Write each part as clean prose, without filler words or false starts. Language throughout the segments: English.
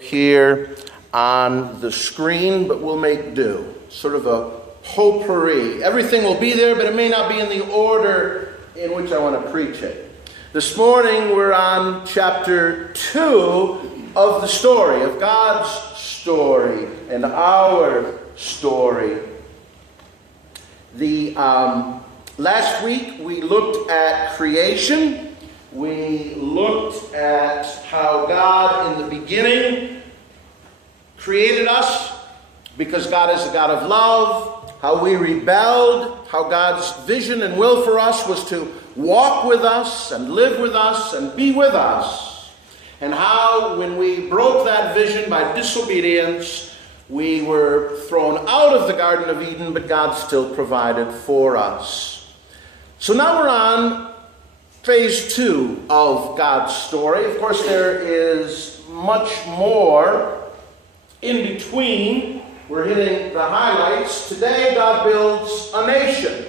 Here on the screen, but we'll make do. Sort of a potpourri. Everything will be there, but it may not be in the order in which I want to preach it. This morning we're on chapter 2 of the story, of God's story and our story. Last week we looked at creation. We looked at how God in the beginning created us because God is a God of love, how we rebelled, how God's vision and will for us was to walk with us and live with us and be with us, and how when we broke that vision by disobedience, we were thrown out of the Garden of Eden, but God still provided for us. So now we're on phase 2 of God's story. Of course, there is much more in between. We're hitting the highlights. Today, God builds a nation.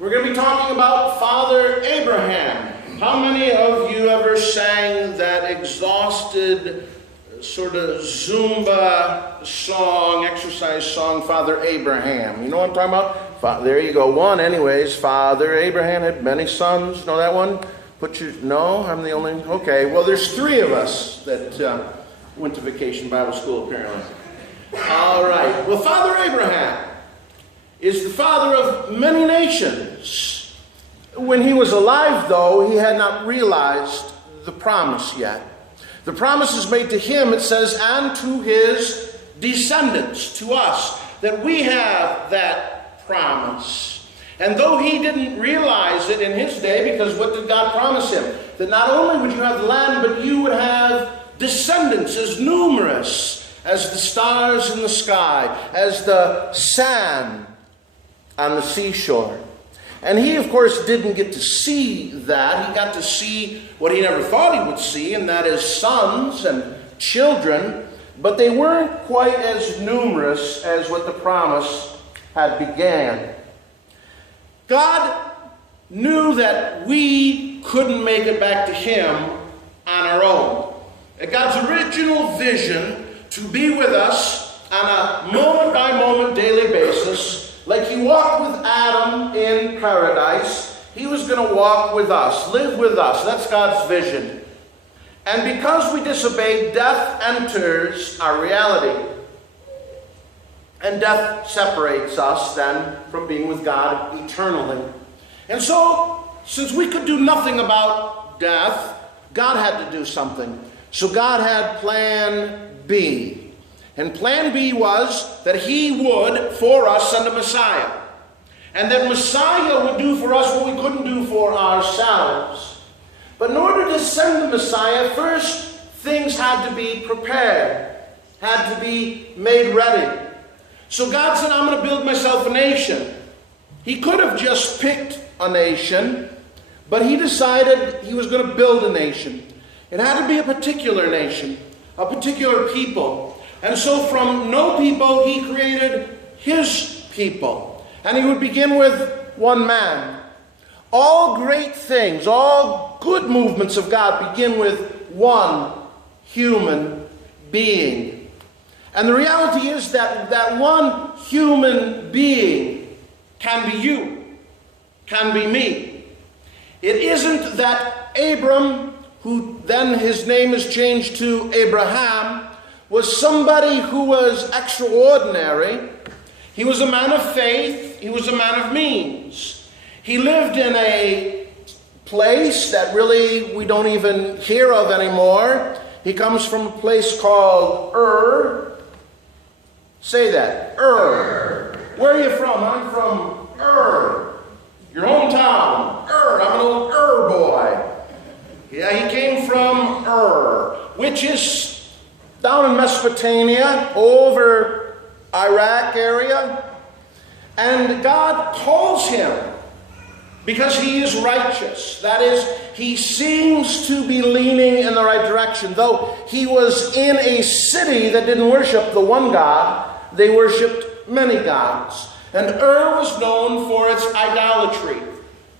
We're going to be talking about Father Abraham. How many of you ever sang that exhausted sort of Zumba song, exercise song, Father Abraham? You know what I'm talking about? There you go. One, anyways. Father Abraham had many sons. Know that one? No, I'm the only. Okay, well, there's 3 of us that went to Vacation Bible School, apparently. All right. Well, Father Abraham is the father of many nations. When he was alive, though, he had not realized the promise yet. The promise is made to him, it says, and to his descendants, to us, that we have that promise. And though he didn't realize it in his day, because what did God promise him? That not only would you have the land, but you would have descendants as numerous as the stars in the sky, as the sand on the seashore. And he, of course, didn't get to see that. He got to see what he never thought he would see, and that is sons and children. But they weren't quite as numerous as what the promise had began. God knew that we couldn't make it back to him on our own. God's original vision to be with us on a moment-by-moment daily basis, like he walked with Adam in paradise, he was going to walk with us, live with us. That's God's vision. And because we disobeyed, death enters our reality. And death separates us then from being with God eternally. And so, since we could do nothing about death, God had to do something. So God had plan B. And plan B was that he would, for us, send a Messiah. And that Messiah would do for us what we couldn't do for ourselves. But in order to send the Messiah, first things had to be prepared, had to be made ready. So God said, I'm going to build myself a nation. He could have just picked a nation, but he decided he was going to build a nation. It had to be a particular nation, a particular people. And so from no people, he created his people. And he would begin with one man. All great things, all good movements of God begin with one human being. And the reality is that one human being can be you, can be me. It isn't that Abram, who then his name is changed to Abraham, was somebody who was extraordinary. He was a man of faith. He was a man of means. He lived in a place that really we don't even hear of anymore. He comes from a place called Ur. Say that. Ur. Where are you from? I'm from Ur. Your hometown. Ur. I'm an old Ur boy. Yeah, he came from Ur, which is down in Mesopotamia, over Iraq area. And God calls him because he is righteous. That is, he seems to be leaning in the right direction. Though he was in a city that didn't worship the one God, they worshipped many gods. And Ur was known for its idolatry.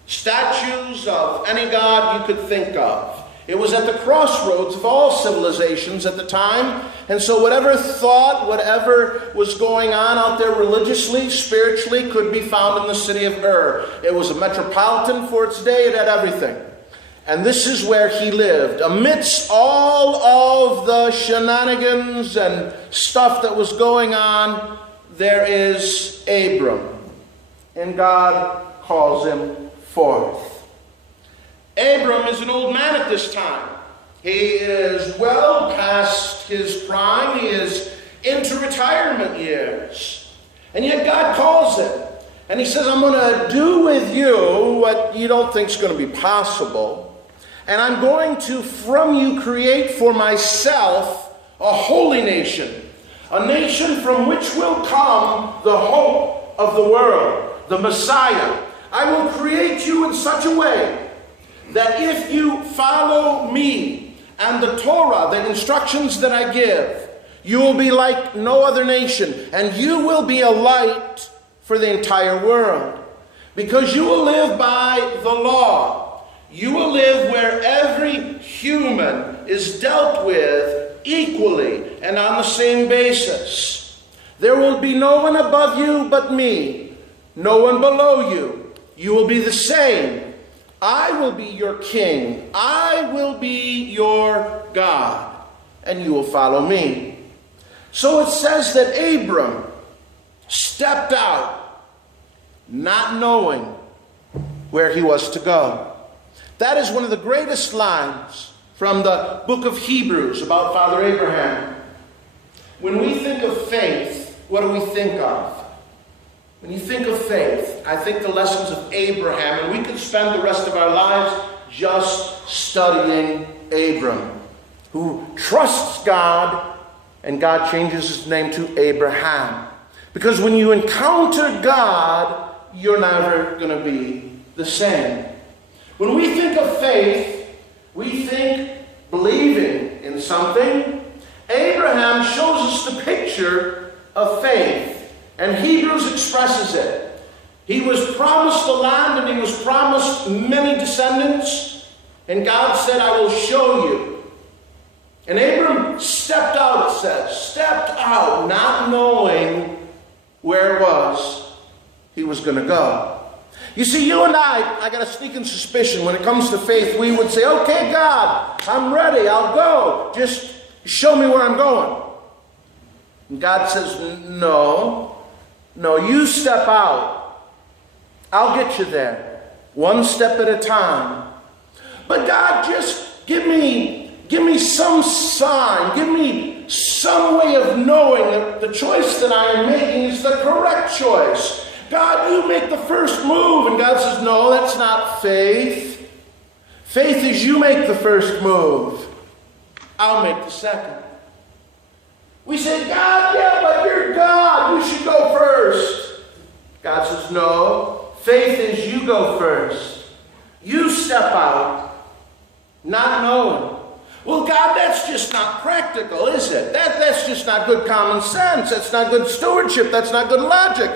Statues of any god you could think of. It was at the crossroads of all civilizations at the time. And so whatever thought, whatever was going on out there religiously, spiritually, could be found in the city of Ur. It was a metropolitan for its day. It had everything. And this is where he lived. Amidst all of the shenanigans and stuff that was going on, there is Abram. And God calls him forth. Abram is an old man at this time. He is well past his prime. He is into retirement years. And yet God calls him. And he says, I'm going to do with you what you don't think is going to be possible. And I'm going to, from you, create for myself a holy nation. A nation from which will come the hope of the world, the Messiah. I will create you in such a way that if you follow me and the Torah, the instructions that I give, you will be like no other nation, and you will be a light for the entire world. Because you will live by the law. You will live where every human is dealt with equally and on the same basis. There will be no one above you but me, no one below you. You will be the same. I will be your king. I will be your God. And you will follow me. So it says that Abram stepped out, not knowing where he was to go. That is one of the greatest lines from the book of Hebrews about Father Abraham. When we think of faith, what do we think of? When you think of faith, I think the lessons of Abraham, and we could spend the rest of our lives just studying Abram, who trusts God, and God changes his name to Abraham. Because when you encounter God, you're never going to be the same. When we think of faith, we think believing in something. Abraham shows us the picture of faith. And Hebrews expresses it. He was promised the land and he was promised many descendants. And God said, I will show you. And Abram stepped out, it says. Stepped out, not knowing where it was he was going to go. You see, you and I got a sneaking suspicion when it comes to faith, we would say, okay, God, I'm ready, I'll go. Just show me where I'm going. And God says, no, you step out. I'll get you there. One step at a time. But God, just give me some sign. Give me some way of knowing that the choice that I am making is the correct choice. God, you make the first move. And God says, no, that's not faith. Faith is you make the first move. I'll make the second. We say, God, yeah, but you're God. You should go first. God says, no. Faith is you go first. You step out, not knowing. Well, God, that's just not practical, is it? That's just not good common sense. That's not good stewardship. That's not good logic.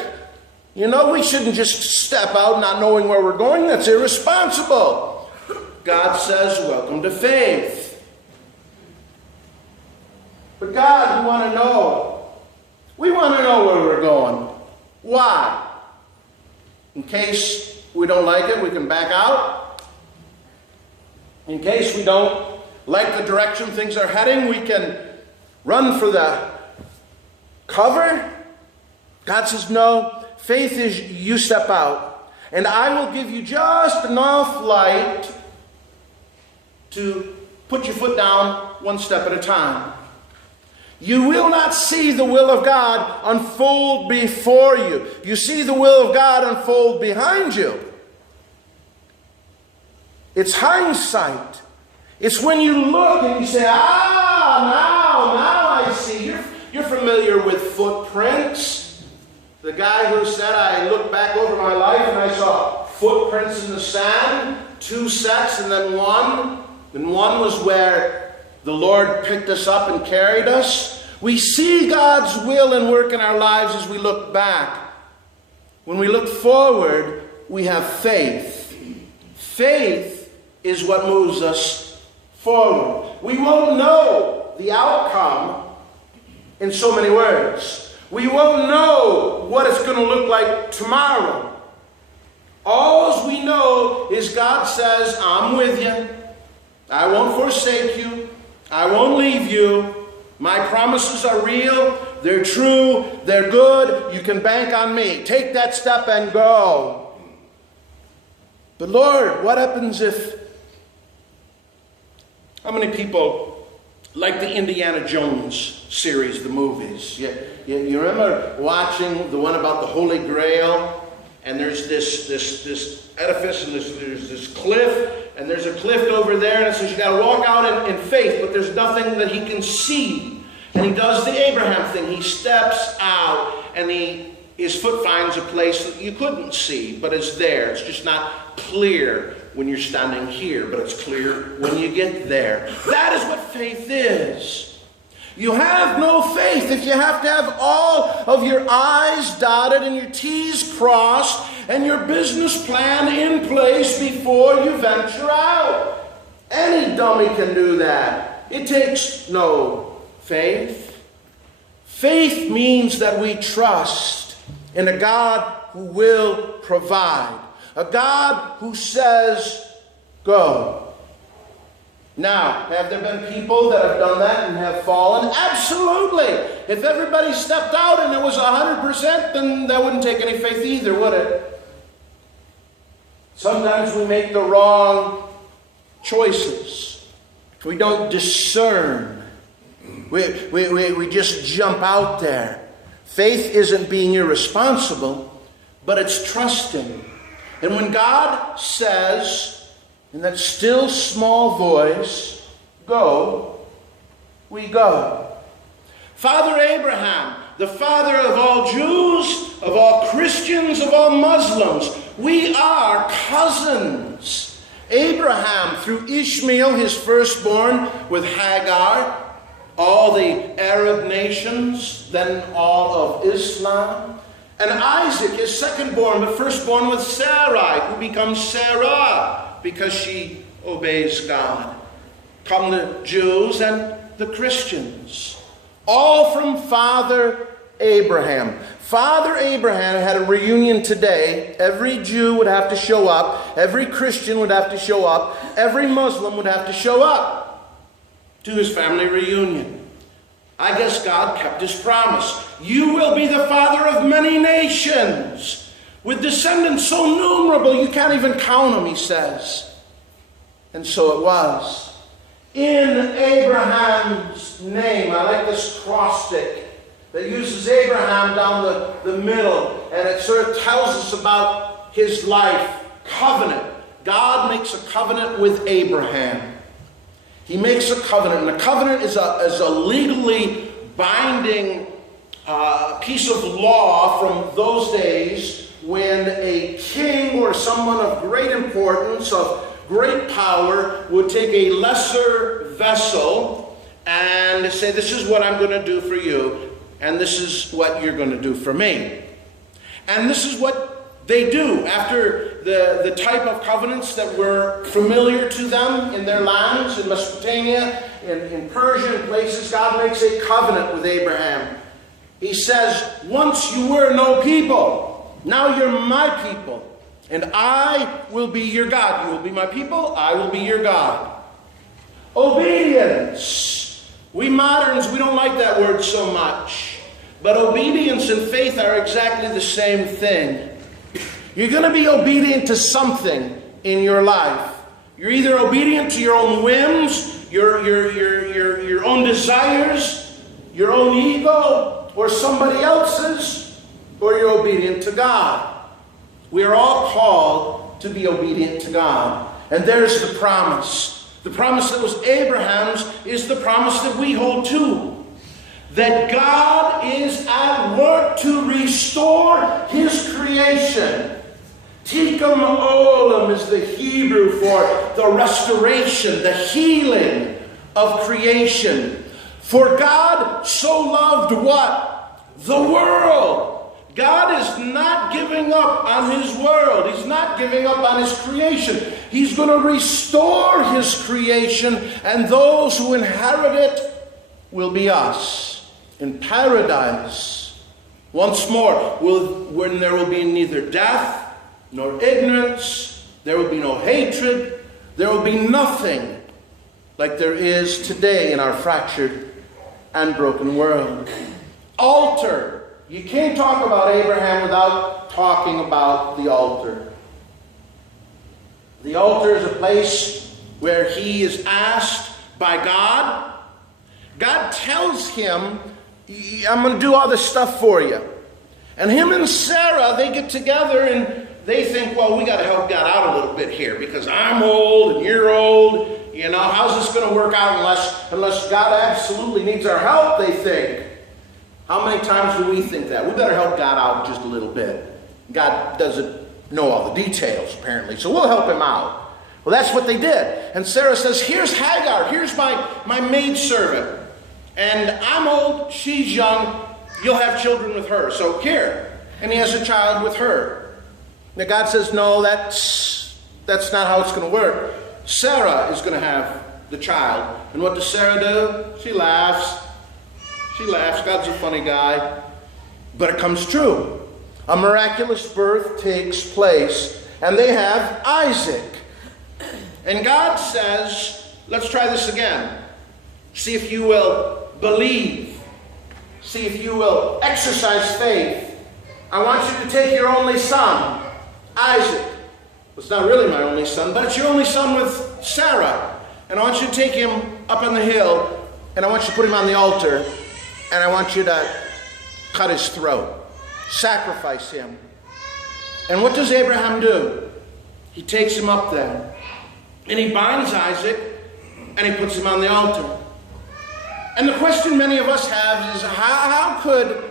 You know, we shouldn't just step out not knowing where we're going. That's irresponsible. God says, welcome to faith. But God, we want to know. We want to know where we're going. Why? In case we don't like it, we can back out. In case we don't like the direction things are heading, we can run for the cover. God says, no, faith is you step out. And I will give you just enough light to put your foot down one step at a time. You will not see the will of God unfold before you. You see the will of God unfold behind you. It's hindsight. It's when you look and you say, now I see. You're familiar with footprints. The guy who said, I looked back over my life and I saw footprints in the sand, 2 sets and then one. And one was where the Lord picked us up and carried us. We see God's will and work in our lives as we look back. When we look forward, we have faith. Faith is what moves us forward. We won't know the outcome in so many words. We won't know what it's going to look like tomorrow. All we know is God says, I'm with you. I won't forsake you. I won't leave you. My promises are real. They're true. They're good. You can bank on me. Take that step and go. But Lord, what happens if... How many people like the Indiana Jones series, the movies? You remember watching the one about the Holy Grail? And there's this edifice, and there's this cliff, and there's a cliff over there, and it says you got to walk out in faith, but there's nothing that he can see. And he does the Abraham thing. He steps out, and his foot finds a place that you couldn't see, but it's there. It's just not clear when you're standing here, but it's clear when you get there. That is what faith is. You have no faith if you have to have all of your I's dotted and your T's crossed and your business plan in place before you venture out. Any dummy can do that. It takes no faith. Faith means that we trust in a God who will provide. A God who says, go. Now, have there been people that have done that and have fallen? Absolutely. If everybody stepped out and it was 100%, then that wouldn't take any faith either, would it? Sometimes we make the wrong choices. We don't discern. We just jump out there. Faith isn't being irresponsible, but it's trusting. And when God says, in that still small voice, go, we go. Father Abraham, the father of all Jews, of all Christians, of all Muslims, we are cousins. Abraham, through Ishmael, his firstborn, with Hagar, all the Arab nations, then all of Islam, and Isaac, his secondborn, but firstborn with Sarai, who becomes Sarah, because she obeys God. Come the Jews and the Christians. All from Father Abraham. Father Abraham had a reunion today. Every Jew would have to show up. Every Christian would have to show up. Every Muslim would have to show up to his family reunion. I guess God kept his promise. You will be the father of many nations, with descendants so numerable you can't even count them, he says. And so it was. In Abraham's name, I like this acrostic that uses Abraham down the middle, and it sort of tells us about his life. Covenant. God makes a covenant with Abraham. He makes a covenant, and a covenant is a legally binding piece of law from those days when a king or someone of great importance, of great power, would take a lesser vessel and say, this is what I'm going to do for you, and this is what you're going to do for me. And this is what they do after the type of covenants that were familiar to them in their lands, in Mesopotamia, in Persian places. God makes a covenant with Abraham. He says, once you were no people, now you're my people, and I will be your God. You will be my people, I will be your God. Obedience. We moderns, we don't like that word so much. But obedience and faith are exactly the same thing. You're going to be obedient to something in your life. You're either obedient to your own whims, your own desires, your own ego, or somebody else's, or you're obedient to God. We are all called to be obedient to God. And there's the promise. The promise that was Abraham's is the promise that we hold too. That God is at work to restore his creation. Tikkun olam is the Hebrew for the restoration, the healing of creation. For God so loved what? The world. God is not giving up on his world. He's not giving up on his creation. He's going to restore his creation, and those who inherit it will be us in paradise. Once more, when there will be neither death nor ignorance, there will be no hatred, there will be nothing like there is today in our fractured and broken world. Altar. You can't talk about Abraham without talking about the altar. The altar is a place where he is asked by God. God tells him, I'm going to do all this stuff for you. And him and Sarah, they get together and they think, well, we got to help God out a little bit here because I'm old and you're old. You know, how's this going to work out unless God absolutely needs our help, they think. How many times do we think that? We better help God out just a little bit. God doesn't know all the details, apparently, so we'll help him out. Well, that's what they did. And Sarah says, here's Hagar. Here's my maidservant. And I'm old, she's young. You'll have children with her. So here. And he has a child with her. Now God says, no, that's not how it's going to work. Sarah is going to have the child. And what does Sarah do? She laughs. She laughs. God's a funny guy. But it comes true. A miraculous birth takes place. And they have Isaac. And God says, let's try this again. See if you will believe. See if you will exercise faith. I want you to take your only son, Isaac. It's not really my only son, but it's your only son with Sarah. And I want you to take him up on the hill, and I want you to put him on the altar, and I want you to cut his throat, sacrifice him. And what does Abraham do? He takes him up there, and he binds Isaac, and he puts him on the altar. And the question many of us have is, how could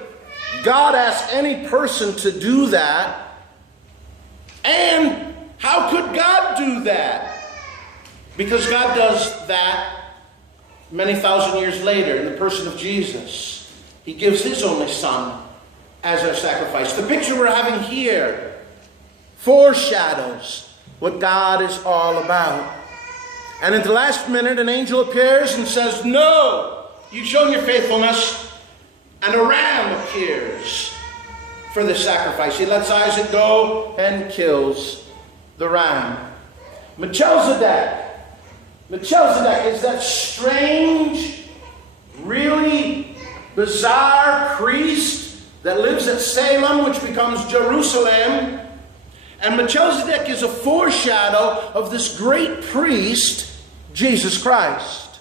God ask any person to do that? And how could God do that? Because God does that many thousand years later in the person of Jesus. He gives his only son as our sacrifice. The picture we're having here foreshadows what God is all about. And at the last minute, an angel appears and says, no, you've shown your faithfulness. And a ram appears for the sacrifice. He lets Isaac go and kills the ram. Melchizedek is that strange, really bizarre priest that lives at Salem, which becomes Jerusalem. And Melchizedek is a foreshadow of this great priest, Jesus Christ.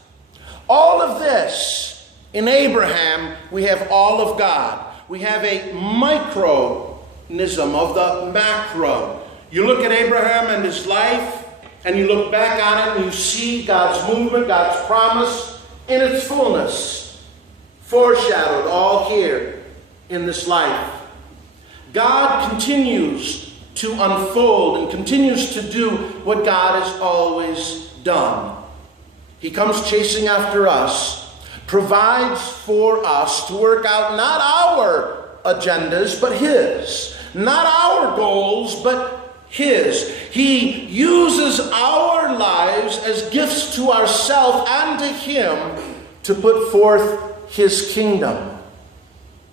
All of this, in Abraham, we have all of God. We have a micronism of the macro. You look at Abraham and his life, and you look back on it, and you see God's movement, God's promise in its fullness, foreshadowed all here in this life. God continues to unfold and continues to do what God has always done. He comes chasing after us, provides for us to work out not our agendas, but his. Not our goals, but his. He uses our lives as gifts to ourselves and to him to put forth his kingdom.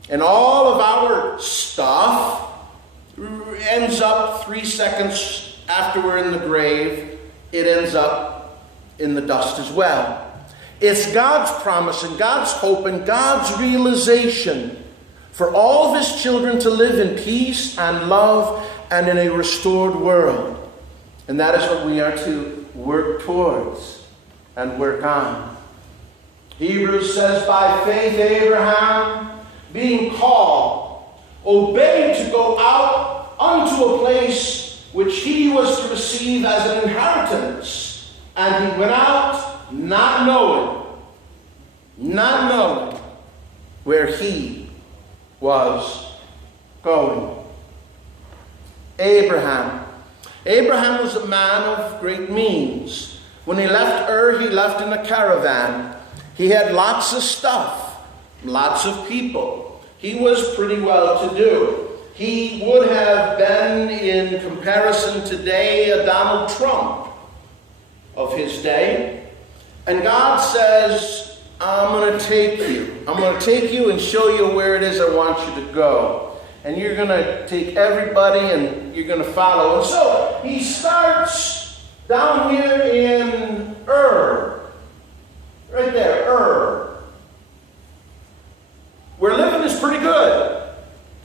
And all of our stuff ends up 3 seconds after we're in the grave. It ends up in the dust as well. It's God's promise and God's hope and God's realization for all of his children to live in peace and love and in a restored world. And that is what we are to work towards and work on. Hebrews says, by faith Abraham, being called, obeyed to go out unto a place which he was to receive as an inheritance. And he went out not knowing where he was going. Abraham was a man of great means. When he left Ur, he left in a caravan. He had lots of stuff, lots of people. He was pretty well to do. He would have been, in comparison today, a Donald Trump. of his day. And God says, I'm going to take you. I'm going to take you and show you where it is I want you to go. And you're going to take everybody and you're going to follow. And so he starts down here in Ur. Right there, Ur. Where living is pretty good.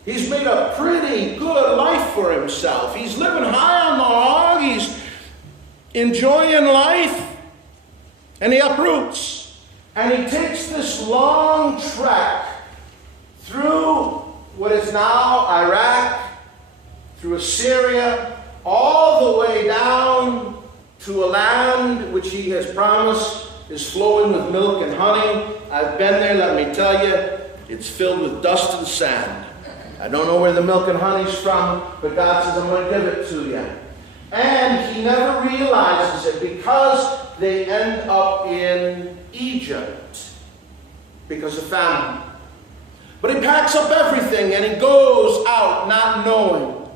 He's made a pretty good life for himself. He's living high on the hog. He's enjoying life. And he uproots. And he takes this long trek through what is now Iraq, through Assyria, all the way down to a land which he has promised is flowing with milk and honey. I've been there, let me tell you, it's filled with dust and sand. I don't know where the milk and honey's from, but God says, I'm going to give it to you. And he never realizes it because they end up in Egypt because of famine. But he packs up everything and he goes out not knowing.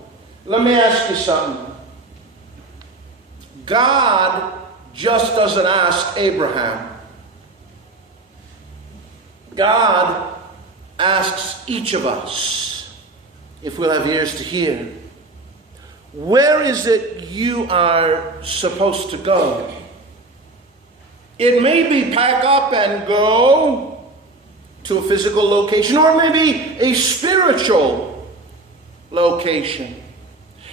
Let me ask you something. God just doesn't ask Abraham. God asks each of us, if we'll have ears to hear, where is it you are supposed to go? It may be pack up and go to a physical location, or maybe a spiritual location.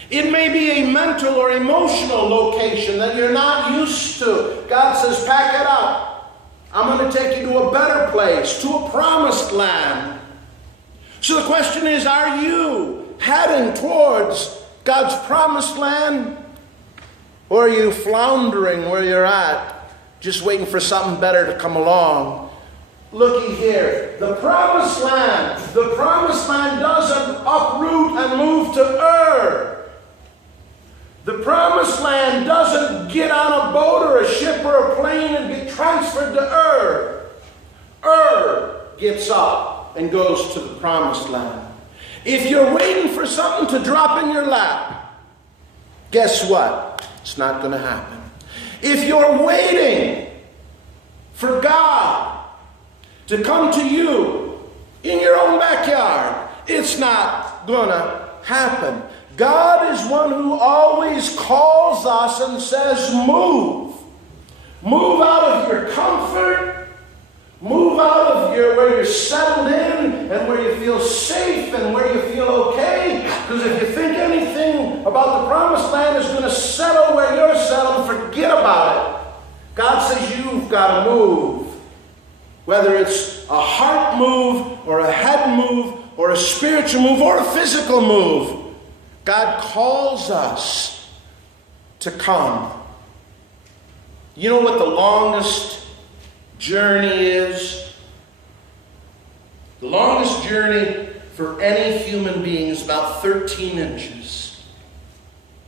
It may be a mental or emotional location that you're not used to. God says, pack it up. I'm going to take you to a better place, to a promised land. So the question is, are you heading towards God's promised land? Or are you floundering where you're at, just waiting for something better to come along? Looky here, the promised land doesn't uproot and move to Ur. The promised land doesn't get on a boat or a ship or a plane and get transferred to Ur. Ur gets up and goes to the promised land. If you're waiting for something to drop in your lap, guess what? It's not going to happen. If you're waiting for God to come to you in your own backyard, it's not going to happen. God is one who always calls us and says, move. Move out of your comfort. Move out of where you're settled in and where you feel safe and where you feel okay. Because if you think anything about the promised land is going to settle where you're settled, forget about it. God says you've got to move. Whether it's a heart move or a head move or a spiritual move or a physical move, God calls us to come. You know what the longest journey is? The longest journey for any human being is about 13 inches.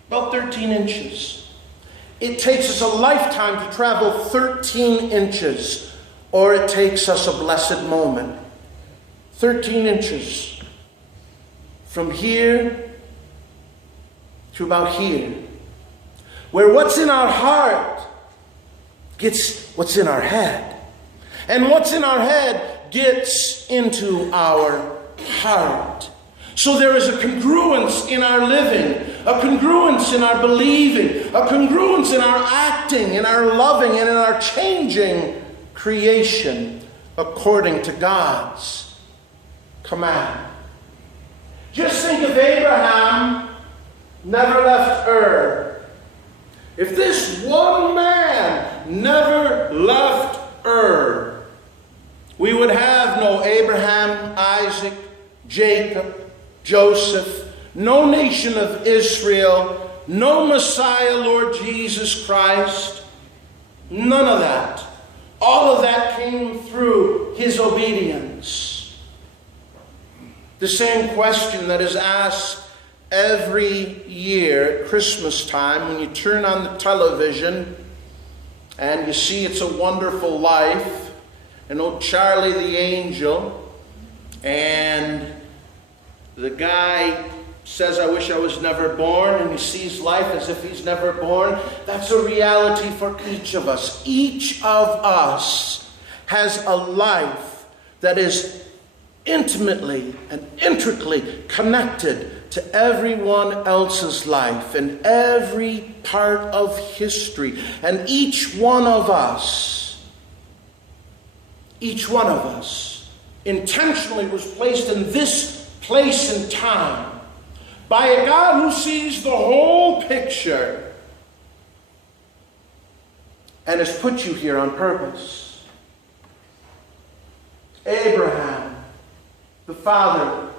About 13 inches. It takes us a lifetime to travel 13 inches. Or it takes us a blessed moment. 13 inches. From here to about here. Where what's in our heart gets what's in our head. And what's in our head gets into our heart. So there is a congruence in our living, a congruence in our believing, a congruence in our acting, in our loving, and in our changing creation according to God's command. Just think if Abraham never left Ur. If this one man never left Ur, we would have no Abraham, Isaac, Jacob, Joseph, no nation of Israel, no Messiah, Lord Jesus Christ. None of that. All of that came through his obedience. The same question that is asked every year at Christmas time when you turn on the television and you see It's a Wonderful Life and old Charlie the Angel and the guy says, I wish I was never born, and he sees life as if he's never born. That's a reality for each of us. Each of us has a life that is intimately and intricately connected to everyone else's life and every part of history. And each one of us intentionally was placed in this place and time by a God who sees the whole picture and has put you here on purpose. Abraham, the father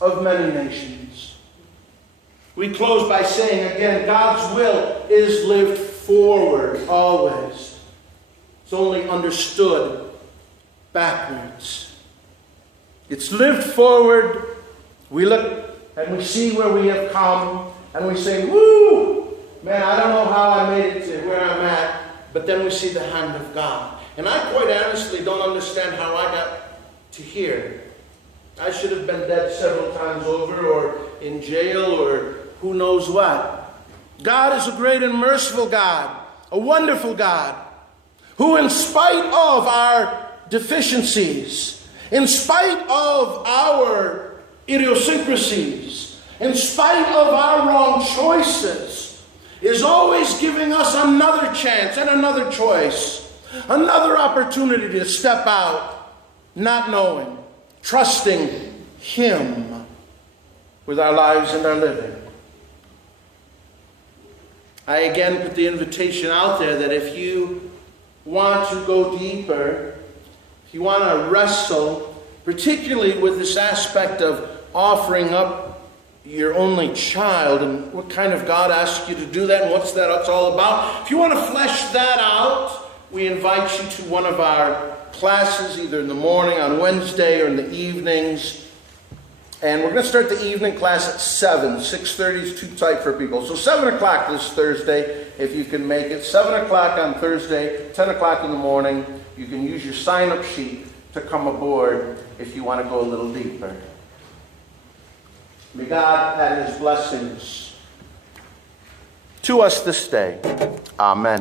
of many nations. We close by saying again, God's will is lived forward always. It's only understood backwards. It's lived forward. We look and we see where we have come, and we say, woo! Man, I don't know how I made it to where I'm at, but then we see the hand of God. And I quite honestly don't understand how I got to here. I should have been dead several times over, or in jail, or who knows what. God is a great and merciful God, a wonderful God, who in spite of our deficiencies, in spite of our idiosyncrasies, in spite of our wrong choices, is always giving us another chance and another choice, another opportunity to step out, not knowing, trusting Him with our lives and our living. I again put the invitation out there that if you want to go deeper, if you want to wrestle, particularly with this aspect of offering up your only child, and what kind of God asks you to do that, and what's that's all about. If you want to flesh that out, we invite you to one of our classes, either in the morning on Wednesday or in the evenings. And we're going to start the evening class at 7. 6:30 is too tight for people. So 7 o'clock this Thursday, if you can make it. 7 o'clock on Thursday, 10 o'clock in the morning. You can use your sign-up sheet to come aboard if you want to go a little deeper. May God add His blessings to us this day. Amen.